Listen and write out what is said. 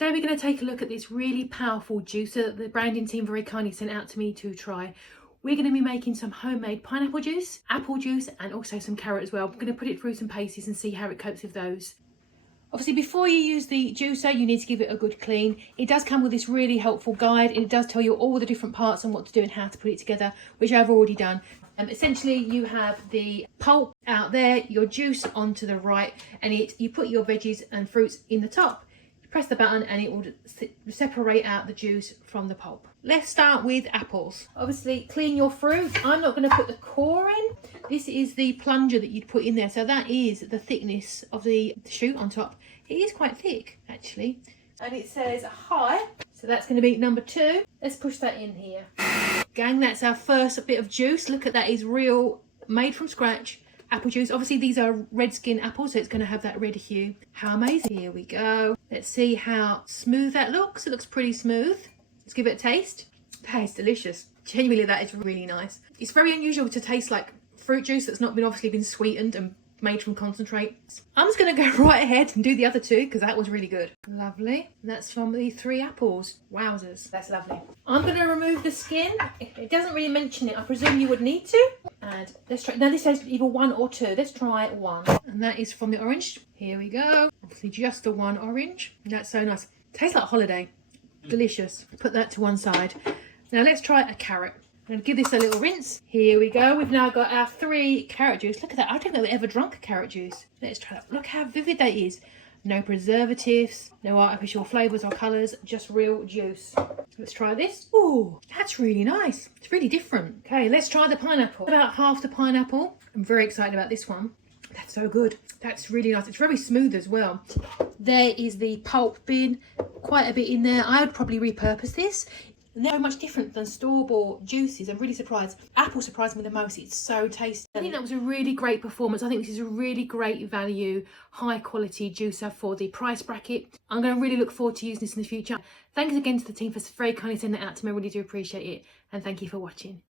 Today we're going to take a look at this really powerful juicer that the branding team very kindly sent out to me to try. We're going to be making some homemade pineapple juice, apple juice, and also some carrot as well. We're going to put it through some paces and see how it copes with those. Obviously, before you use the juicer, you need to give it a good clean. It does come with this really helpful guide, and it does tell you all the different parts and what to do and how to put it together, which I've already done. Essentially, you have the pulp out there, your juice onto the right, and you put your veggies and fruits in the top. Press the button and it will separate out the juice from the pulp. Let's start with apples. Obviously, clean your fruit. I'm not going to put the core in. This is the plunger that you'd put in there. So that is the thickness of the chute on top. It is quite thick, actually. And it says high. So that's going to be number 2. Let's push that in here. Gang, that's our first bit of juice. Look at that, is real, made from scratch. Apple juice. Obviously these are red skin apples, so it's going to have that red hue. How amazing. Here we go. Let's see how smooth that looks. It looks pretty smooth. Let's give it a taste. That is delicious. Genuinely, that is really nice. It's very unusual to taste like fruit juice that's not been sweetened and made from concentrate. I'm just going to go right ahead and do the other 2 because that was really good. Lovely. And that's from the 3 apples. Wowzers. That's lovely. I'm going to remove the skin. It doesn't really mention it. I presume you would need to. And let's try. Now this says either 1 or 2. Let's try 1. And that is from the orange. Here we go. Obviously just the 1 orange. That's so nice. Tastes like holiday. Delicious. Put that to one side. Now let's try a carrot. I'm going to give this a little rinse. Here we go. We've now got our 3 carrot juice. Look at that. I don't know I've ever drunk a carrot juice. Let's try that. Look how vivid that is. No preservatives, no artificial flavours or colours, just real juice. Let's try this. Ooh, that's really nice. It's really different. Okay, let's try the pineapple. About half the pineapple. I'm very excited about this one. That's so good. That's really nice. It's very smooth as well. There is the pulp bin. Quite a bit in there. I would probably repurpose this. And they're much different than store-bought juices. I'm really surprised. Apple surprised me the most. It's so tasty. I think that was a really great performance. I think this is a really great value, high quality juicer for the price bracket. I'm going to really look forward to using this in the future. Thanks again to the team for very kindly sending it out to me. I really do appreciate it. And thank you for watching.